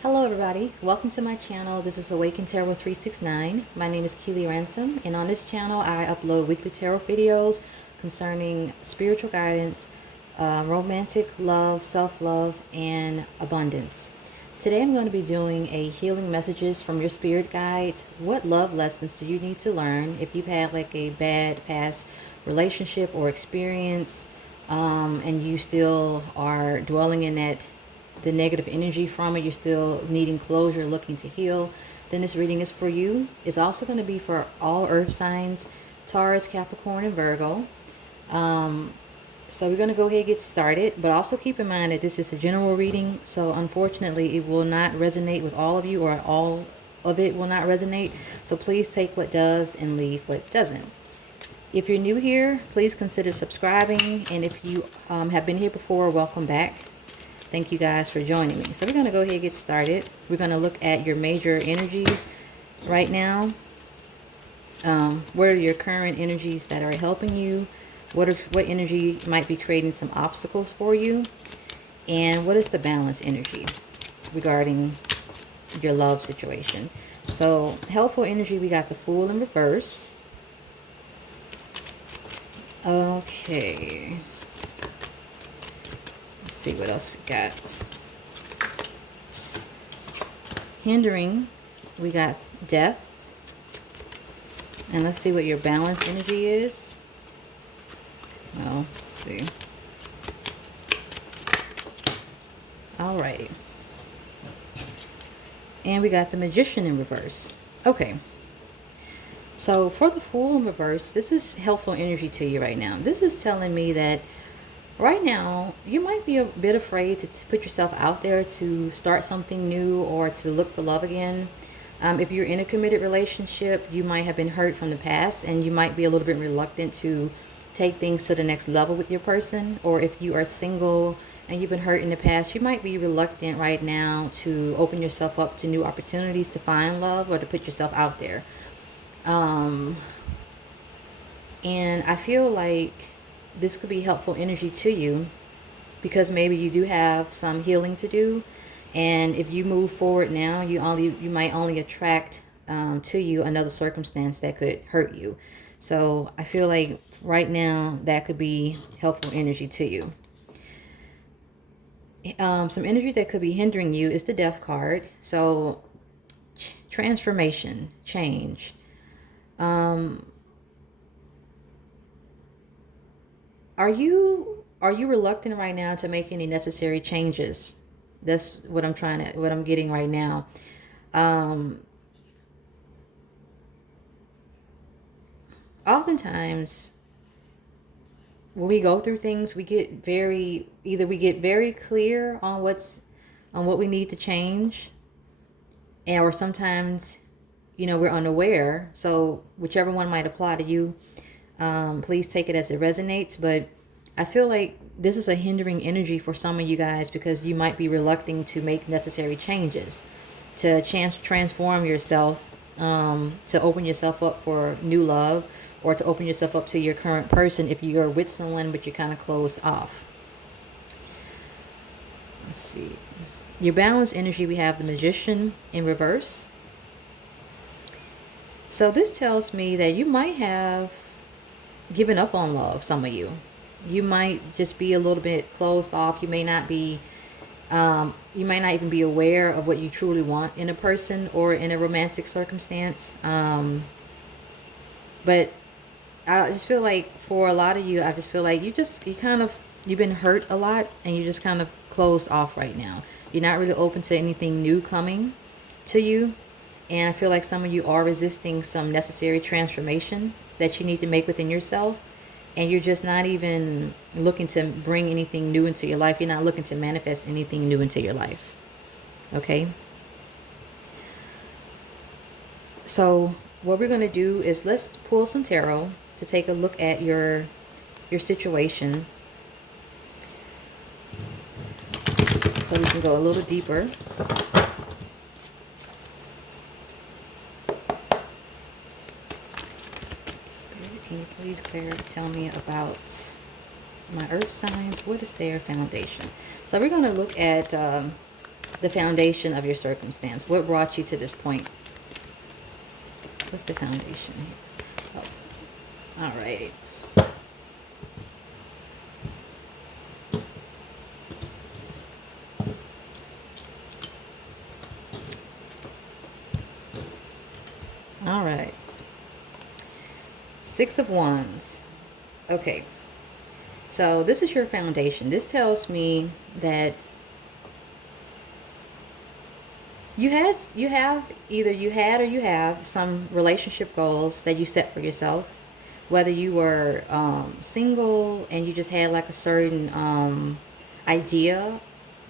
Hello everybody, welcome to my channel. This is Awaken Tarot 369. My name is Keely Ransom, and on this channel I upload weekly tarot videos concerning spiritual guidance, romantic love, self-love, and abundance. Today I'm going to be doing a healing messages from your spirit guides. What love lessons do you need to learn if you've had like a bad past relationship or experience, and you still are dwelling in the negative energy from it, you're still needing closure, looking to heal, then this reading is for you. It's also going to be for all earth signs, Taurus, Capricorn, and Virgo. So we're going to go ahead and get started, but also keep in mind that this is a general reading, so unfortunately it will not resonate with all of you, or all of it will not resonate. So please take what does and leave what doesn't. If you're new here, please consider subscribing, and if you have been here before, welcome back. Thank you guys for joining me. So we're going to go ahead and get started. We're going to look at your major energies right now. What are your current energies that are helping you? What energy might be creating some obstacles for you? And what is the balance energy regarding your love situation? So helpful energy, we got the Fool in reverse. Okay. See what else we got. Hindering, we got Death. And let's see what your balance energy is. Well, let's see. Alright. And we got the Magician in reverse. Okay. So for the Fool in reverse, this is helpful energy to you right now. This is telling me that right now, you might be a bit afraid to put yourself out there to start something new or to look for love again. If you're in a committed relationship, you might have been hurt from the past, and you might be a little bit reluctant to take things to the next level with your person. Or if you are single and you've been hurt in the past, you might be reluctant right now to open yourself up to new opportunities to find love or to put yourself out there. And I feel like this could be helpful energy to you because maybe you do have some healing to do, and if you move forward now, you might only attract to you another circumstance that could hurt you. So I feel like right now that could be helpful energy to you. Some energy that could be hindering you is the Death card. So transformation, change. Are you reluctant right now to make any necessary changes? That's what I'm getting right now. Oftentimes when we go through things, we get very clear on what we need to change, or sometimes, we're unaware. So whichever one might apply to you, please take it as it resonates. But I feel like this is a hindering energy for some of you guys because you might be reluctant to make necessary changes, to transform yourself, to open yourself up for new love, or to open yourself up to your current person if you're with someone but you're kind of closed off. Let's see. Your balance energy, we have the Magician in reverse. So this tells me that you might have given up on love, some of you. You might just be a little bit closed off. You may not even be aware of what you truly want in a person or in a romantic circumstance. But I just feel like for a lot of you, I just feel like you've been hurt a lot, and you're just kind of closed off right now. You're not really open to anything new coming to you. And I feel like some of you are resisting some necessary transformation that you need to make within yourself. And you're just not even looking to bring anything new into your life. You're not looking to manifest anything new into your life. Okay? So what we're going to do is let's pull some tarot to take a look at your situation, so we can go a little deeper. Can you please, Claire, tell me about my earth signs? What is their foundation? So we're going to look at the foundation of your circumstance. What brought you to this point? What's the foundation here? Oh, all right. All right. Six of Wands. Okay. So this is your foundation. This tells me that you have some relationship goals that you set for yourself, whether you were single and you just had like a certain idea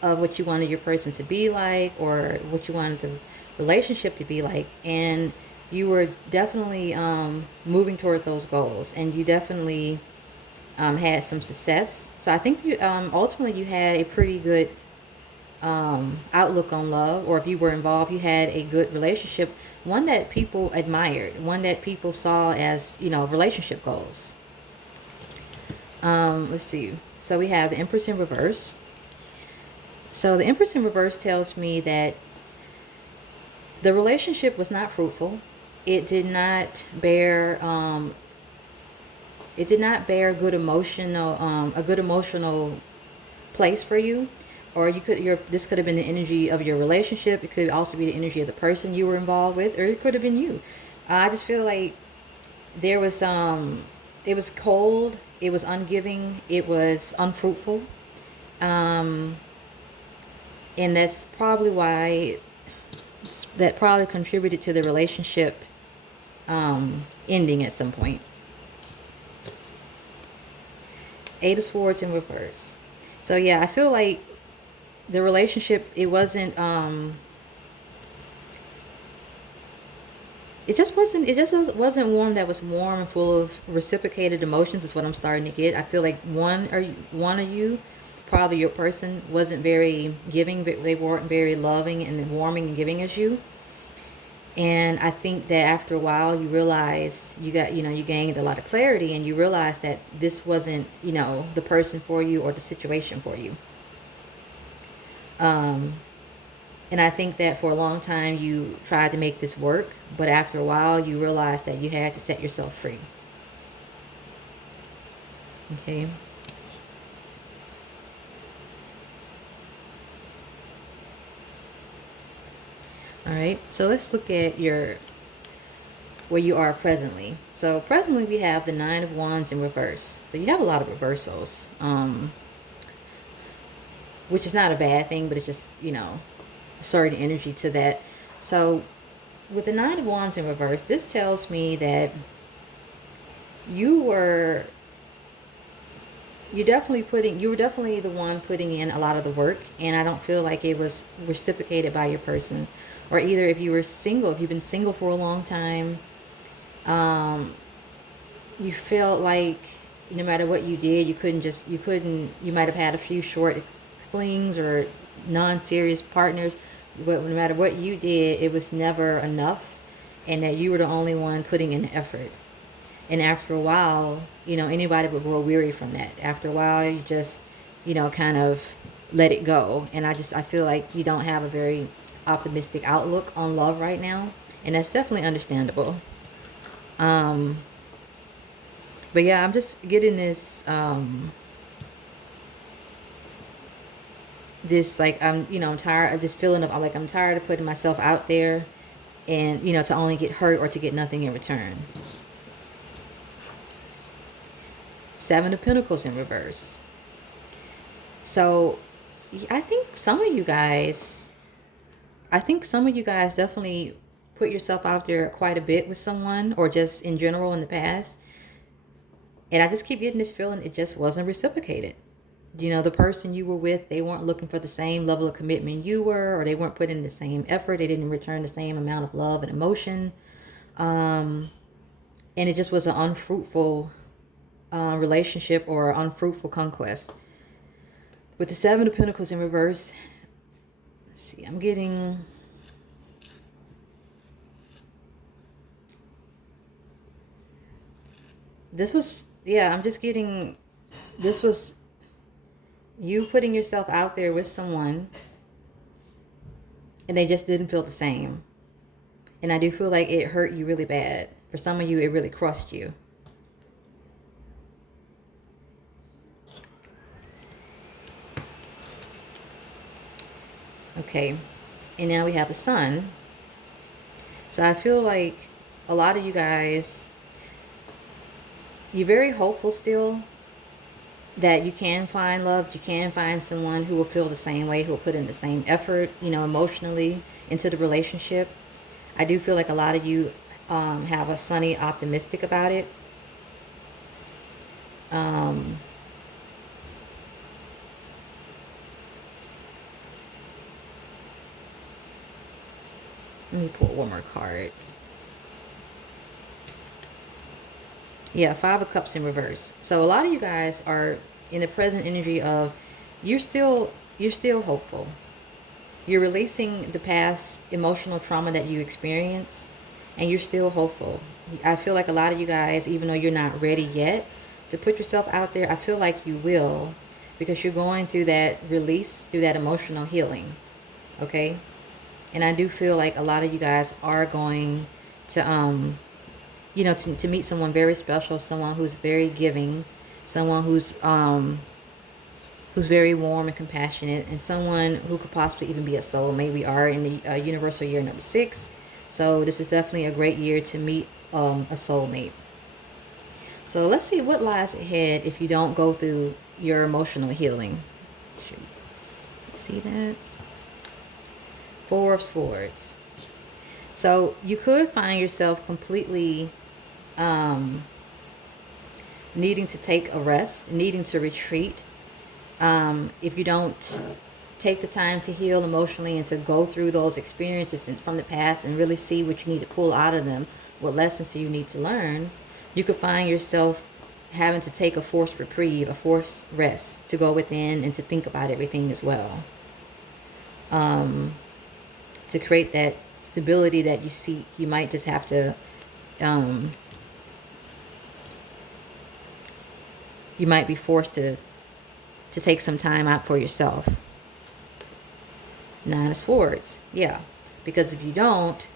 of what you wanted your person to be like, or what you wanted the relationship to be like, and you were definitely moving toward those goals, and you definitely had some success. So I think you ultimately you had a pretty good outlook on love, or if you were involved, you had a good relationship, one that people admired, one that people saw as, relationship goals. Let's see. So we have the Empress in reverse. So the Empress in reverse tells me that the relationship was not fruitful. It did not bear good emotional a good emotional place for you, or this could have been the energy of your relationship. It could also be the energy of the person you were involved with, or it could have been you. I just feel like there was it was cold, it was ungiving, it was unfruitful, and that's probably why that probably contributed to the relationship ending at some point. Eight of Swords in reverse. So yeah, I feel like the relationship, it wasn't it just wasn't warm. That was warm and full of reciprocated emotions is what I'm starting to get. I feel like one of you, probably your person, wasn't very giving, but they weren't very loving and warming and giving as you. And I think that after a while you realize you gained a lot of clarity, and you realize that this wasn't, the person for you or the situation for you. And I think that for a long time you tried to make this work, but after a while you realized that you had to set yourself free. Okay. All right. So let's look at where you are presently. So presently we have the Nine of Wands in reverse. So you have a lot of reversals, which is not a bad thing, but it's just, a certain energy to that. So with the Nine of Wands in reverse, this tells me that you were definitely the one putting in a lot of the work, and I don't feel like it was reciprocated by your person. Or either if you were single, if you've been single for a long time, you felt like no matter what you did, you might have had a few short flings or non-serious partners, but no matter what you did, it was never enough, and that you were the only one putting in the effort. And after a while, anybody would grow weary from that. After a while, you just, kind of let it go. And I feel like you don't have a very optimistic outlook on love right now, and that's definitely understandable. But yeah, I'm just getting this like I'm tired of this feeling of I'm tired of putting myself out there, and to only get hurt or to get nothing in return. Seven of Pentacles in reverse. So I think some of you guys definitely put yourself out there quite a bit with someone, or just in general in the past. And I just keep getting this feeling it just wasn't reciprocated. The person you were with, they weren't looking for the same level of commitment you were, or they weren't putting the same effort. They didn't return the same amount of love and emotion. And it just was an unfruitful relationship, or unfruitful conquest. With the Seven of Pentacles in reverse, let's see, I'm getting this was you putting yourself out there with someone, and they just didn't feel the same. And I do feel like it hurt you really bad. For some of you, it really crushed you. Okay, and now we have the Sun. So I feel like a lot of you guys, you're very hopeful still that you can find love, you can find someone who will feel the same way, who will put in the same effort, you know, emotionally into the relationship. I do feel like a lot of you have a sunny optimistic about it. Let me pull one more card. Yeah, Five of Cups in reverse. So a lot of you guys are in the present energy of you're still hopeful. You're releasing the past emotional trauma that you experienced, and you're still hopeful. I feel like a lot of you guys, even though you're not ready yet to put yourself out there, I feel like you will, because you're going through that release, through that emotional healing. Okay? And I do feel like a lot of you guys are going to you know, to meet someone very special, someone who's very giving, someone who's very warm and compassionate, and someone who could possibly even be a soulmate. We are in the universal year number 6, so this is definitely a great year to meet a soulmate. So let's see what lies ahead if you don't go through your emotional healing. See that? Four of Swords. So you could find yourself completely needing to take a rest, needing to retreat. If you don't take the time to heal emotionally and to go through those experiences from the past and really see what you need to pull out of them, what lessons do you need to learn, you could find yourself having to take a forced reprieve, a forced rest, to go within and to think about everything as well. To create that stability that you seek, you might just have to you might be forced to take some time out for yourself. Nine of Swords. Yeah. Because if you don't,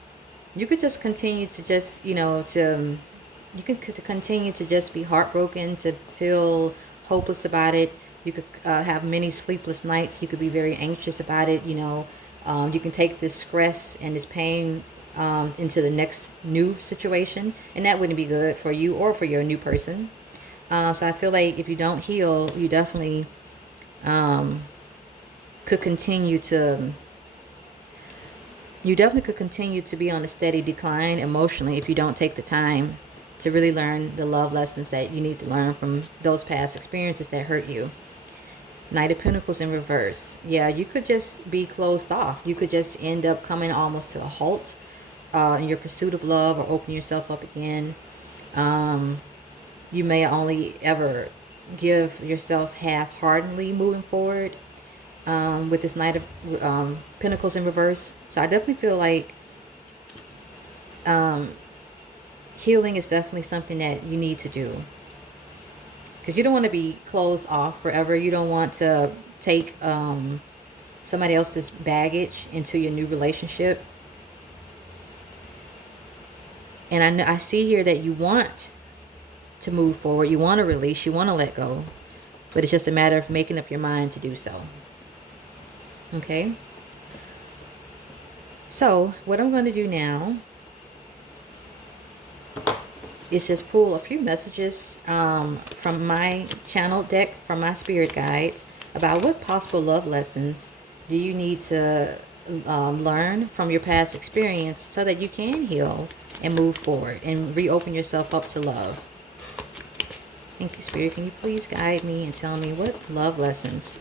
you could just continue to just, you know, you could continue to just be heartbroken, to feel hopeless about it. You could have many sleepless nights. You could be very anxious about it. You know, you can take this stress and this pain into the next new situation, and that wouldn't be good for you or for your new person. So I feel like if you don't heal, you definitely could continue to be on a steady decline emotionally if you don't take the time to really learn the love lessons that you need to learn from those past experiences that hurt you. Knight of Pentacles in reverse. Yeah, you could just be closed off. You could just end up coming almost to a halt in your pursuit of love, or open yourself up again. You may only ever give yourself half-heartedly moving forward with this Knight of Pentacles in reverse. So I definitely feel like healing is definitely something that you need to do, because you don't want to be closed off forever. You don't want to take somebody else's baggage into your new relationship. And I see here that you want to move forward, you want to release, you want to let go, but it's just a matter of making up your mind to do so. Okay, so what I'm going to do now is just pull a few messages from my channel deck, from my spirit guides, about what possible love lessons do you need to learn from your past experience so that you can heal and move forward and reopen yourself up to love. Thank you, Spirit. Can you please guide me and tell me what love lessons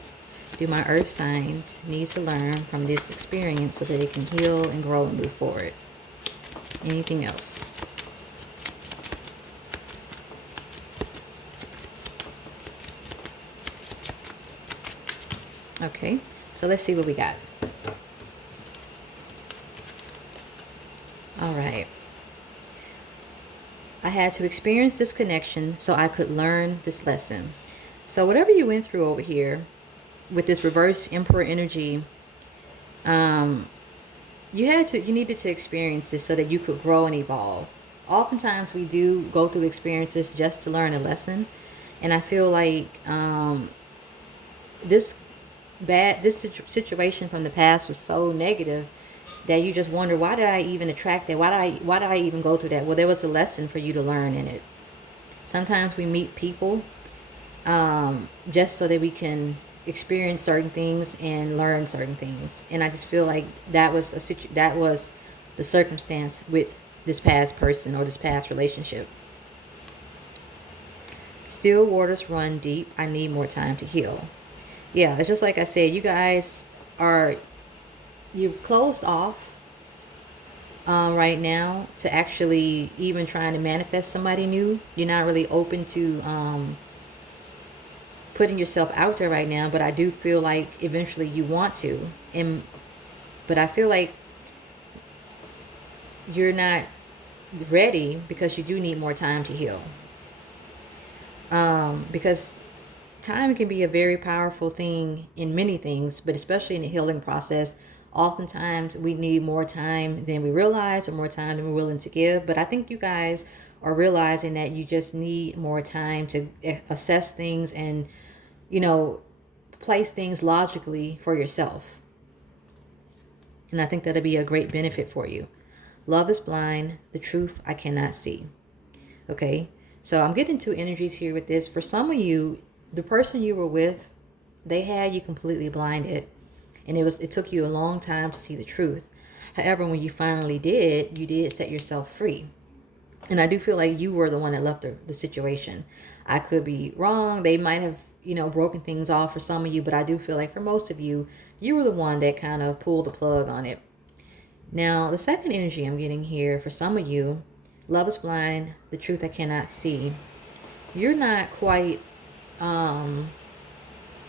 do my earth signs need to learn from this experience so that they can heal and grow and move forward? Anything else? Okay, so let's see what we got. All right. I had to experience this connection so I could learn this lesson. So whatever you went through over here with this reverse Emperor energy, you needed to experience this so that you could grow and evolve. Oftentimes we do go through experiences just to learn a lesson. And I feel like this situation from the past was so negative that you just wonder, why did I even attract that? Why did I even go through that? Well, there was a lesson for you to learn in it. Sometimes we meet people just so that we can experience certain things and learn certain things. And I just feel like that was that was the circumstance with this past person or this past relationship. Still waters run deep. I need more time to heal. Yeah, it's just like I said, you guys are, you've closed off right now to actually even trying to manifest somebody new. You're not really open to putting yourself out there right now, but I do feel like eventually you want to. But I feel like you're not ready because you do need more time to heal. Because time can be a very powerful thing in many things, but especially in the healing process. Oftentimes we need more time than we realize, or more time than we're willing to give. But I think you guys are realizing that you just need more time to assess things and, place things logically for yourself. And I think that'll be a great benefit for you. Love is blind. The truth I cannot see. Okay. So I'm getting two energies here with this. For some of you, the person you were with, they had you completely blinded, and it took you a long time to see the truth. However, when you finally did, you did set yourself free. And I do feel like you were the one that left the situation. I could be wrong. They might have, broken things off for some of you, but I do feel like for most of you, you were the one that kind of pulled the plug on it. Now, the second energy I'm getting here for some of you, love is blind, the truth I cannot see. You're not quite, I'm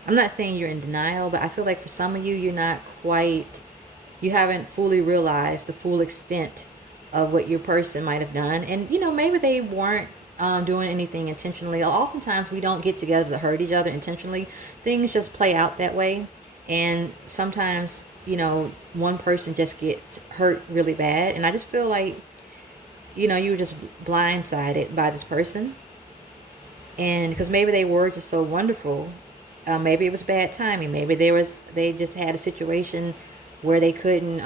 not saying you're in denial, but I feel like for some of you, you haven't fully realized the full extent of what your person might have done. And, maybe they weren't doing anything intentionally. Oftentimes we don't get together to hurt each other intentionally. Things just play out that way. And sometimes, one person just gets hurt really bad. And I just feel like, you were just blindsided by this person. And because maybe they were just so wonderful. Maybe it was bad timing. Maybe they just had a situation where they couldn't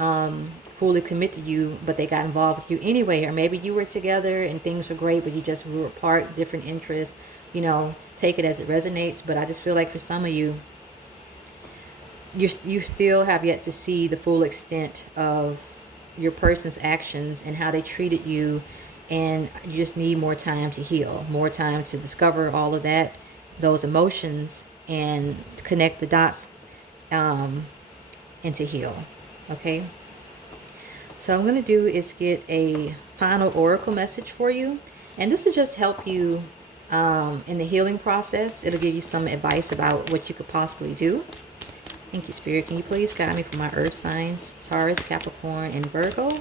fully commit to you, but they got involved with you anyway. Or maybe you were together and things were great, but you just were apart, different interests. Take it as it resonates. But I just feel like for some of you, you still have yet to see the full extent of your person's actions and how they treated you, and you just need more time to heal, more time to discover all of that, those emotions, and connect the dots, and to heal. Okay, so what I'm going to do is get a final oracle message for you, and this will just help you in the healing process. It'll give you some advice about what you could possibly do. Thank you, Spirit. Can you please guide me for my earth signs, Taurus, Capricorn, and Virgo?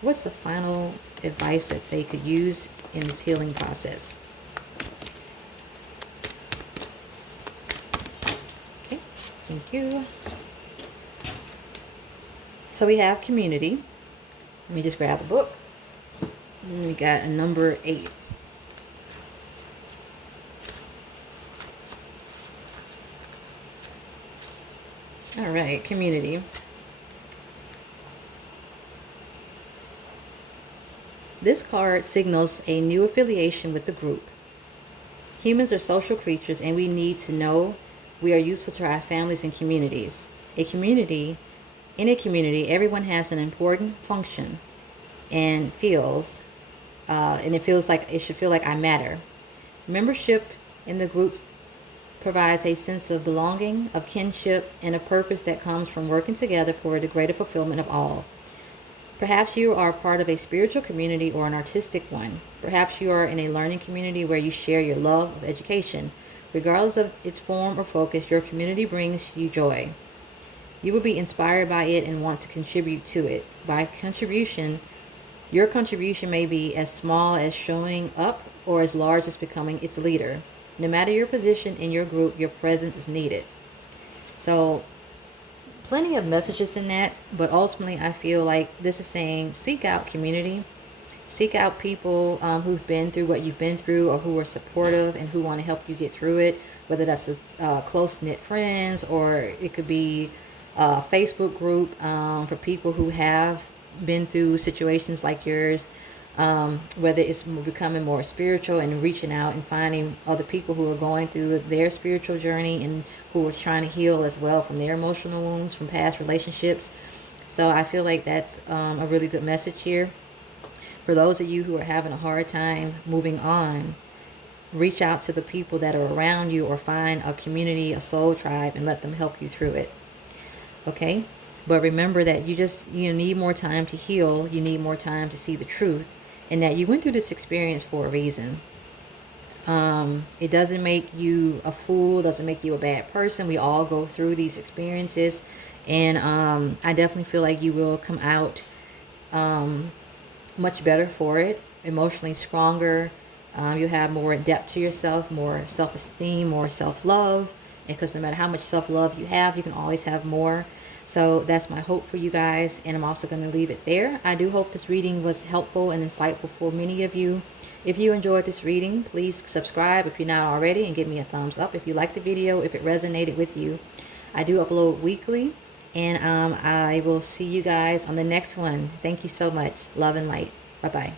What's the final advice that they could use in this healing process? Okay, thank you. So we have community. Let me just grab the book. And we got a number 8. All right, community. This card signals a new affiliation with the group. Humans are social creatures, and we need to know we are useful to our families and communities. In a community, everyone has an important function and it feels like it should feel like I matter. Membership in the group provides a sense of belonging, of kinship, and a purpose that comes from working together for the greater fulfillment of all. Perhaps you are part of a spiritual community or an artistic one. Perhaps you are in a learning community where you share your love of education. Regardless of its form or focus, your community brings you joy. You will be inspired by it and want to contribute to it. Your contribution may be as small as showing up or as large as becoming its leader. No matter your position in your group, your presence is needed. So plenty of messages in that, but ultimately I feel like this is saying seek out community. Seek out people who've been through what you've been through, or who are supportive and who want to help you get through it, whether that's close-knit friends, or it could be a Facebook group for people who have been through situations like yours, whether it's becoming more spiritual and reaching out and finding other people who are going through their spiritual journey and who are trying to heal as well from their emotional wounds from past relationships. So I feel like that's a really good message here. For those of you who are having a hard time moving on, reach out to the people that are around you, or find a community, a soul tribe, and let them help you through it. Okay? But remember that you need more time to heal. You need more time to see the truth, and that you went through this experience for a reason. It doesn't make you a fool, doesn't make you a bad person. We all go through these experiences, and I definitely feel like you will come out much better for it, emotionally stronger. You'll have more depth to yourself, more self-esteem, more self-love, because no matter how much self-love you have, you can always have more. So that's my hope for you guys, and I'm also going to leave it there. I do hope this reading was helpful and insightful for many of you. If you enjoyed this reading, please subscribe if you're not already, and give me a thumbs up if you liked the video, if it resonated with you. I do upload weekly, and I will see you guys on the next one. Thank you so much. Love and light. Bye-bye.